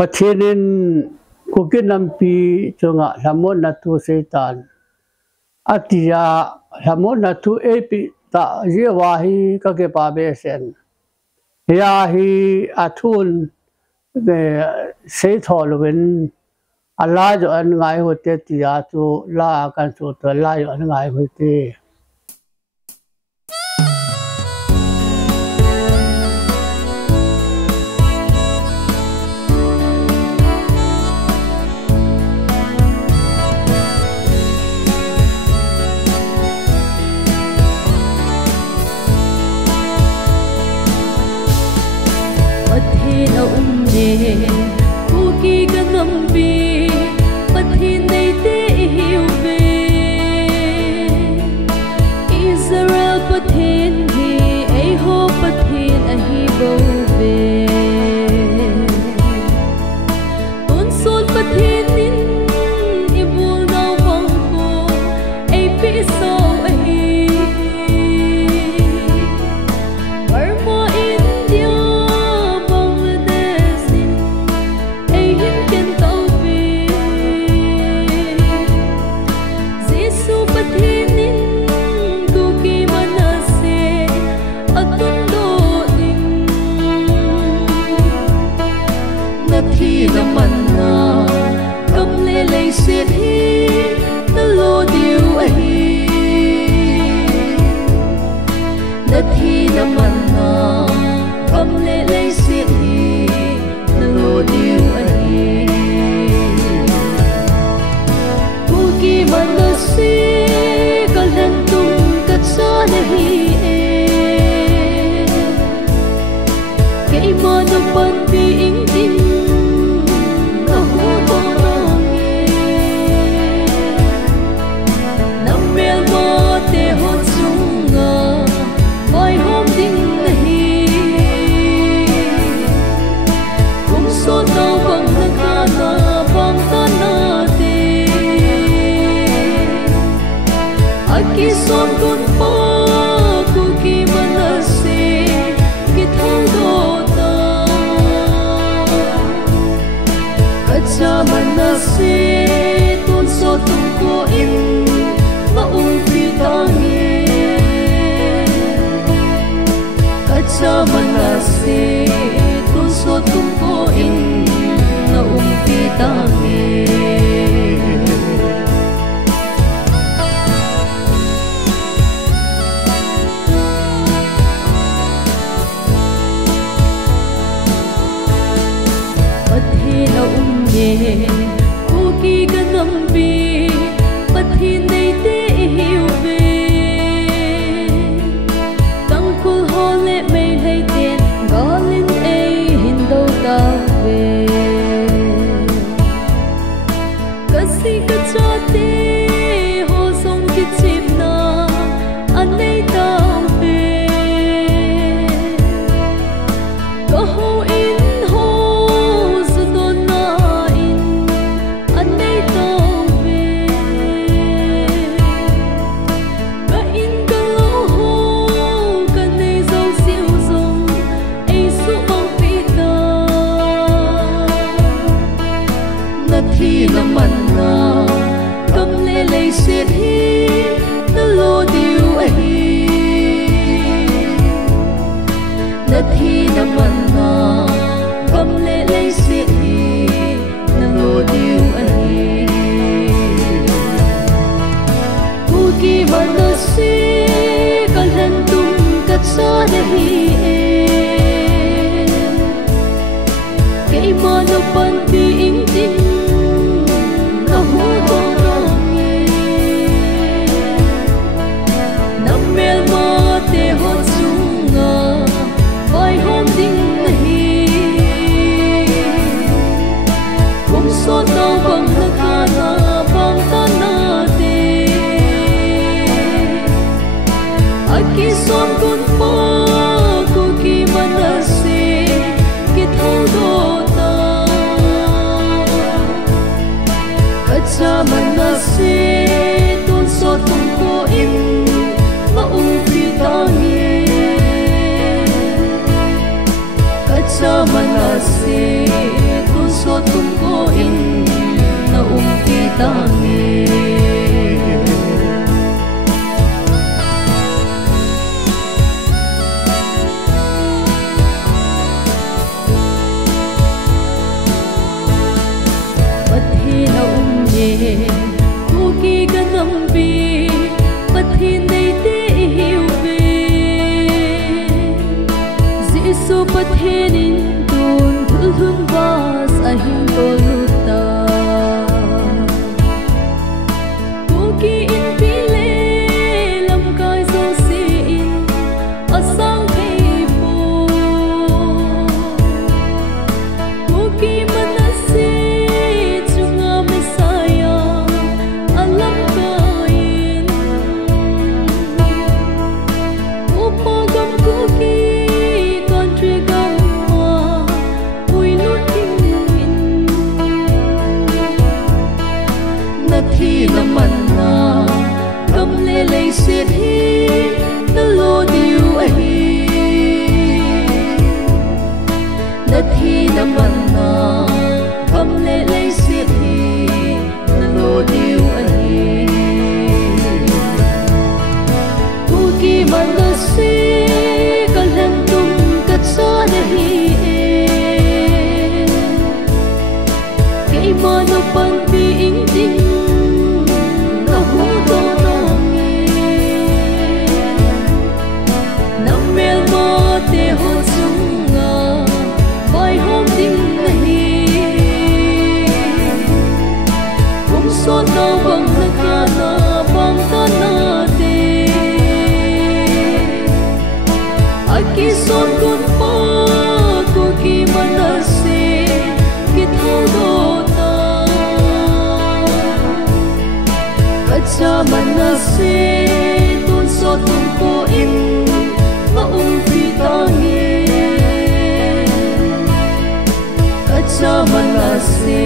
Pathinin kukinampi chunga lamon natu setan atia lamon natu epi ta yewahi kake pabesen yahi athun de seitholwin alajo an ngai hote tia chu la kan chu to la yo an ngai hote na umne kuki ganambi pathin nei te hiuve Israel pathin hi ai ho pathin a hi bove ton sol pathin nin ibul nau bang ko ai pi so a hi Sit here, the Lord you are here. That he the manna, come lay sit here, the Lord you are here. Kuki manna se kalantum katsana hi kay mana panti ingdin. Son kun po kuki manase githang do ta kacha manase tun so tum ko in maung pitangi kacha manase tun so tum ko in maung pitangi kuki ganambi pathin nei te hiuve tangkul hole mei lei ten galin ei hindo ta ve kasi kachate ho song ki chipna anei ta ve kaho sit here, the Lord you are here. That he the manna, come lay sit here, the Lord you are here. Kuki manna se kalantum katsana hi kay mana panti ingdin kahutong so tao bang nakana bang tanate aki son kun po kuki manase githang do ta pathenin tun thul hun vas a hin toluta Kuki in pile lam kai zo se in asang thei po Kuki manase chunga mesaya alam kain Upo gam kuki country gam wa ui lut in Nathi naman na gam le lay sit hi na lo diu ahi Nathi naman na gam le lay sit hi na lo diu ahi Kuki manase kalam tum katsa nahi Kay mano pan piing ding na hudo nangi Nang mel mo te hon sunga Bay hom ding nahi Kung son na bang nakana bang tanate Aki son kun pa kuki manase Kithaw do ta Katsa manase tun so tun po in maung pitangi Katsa manase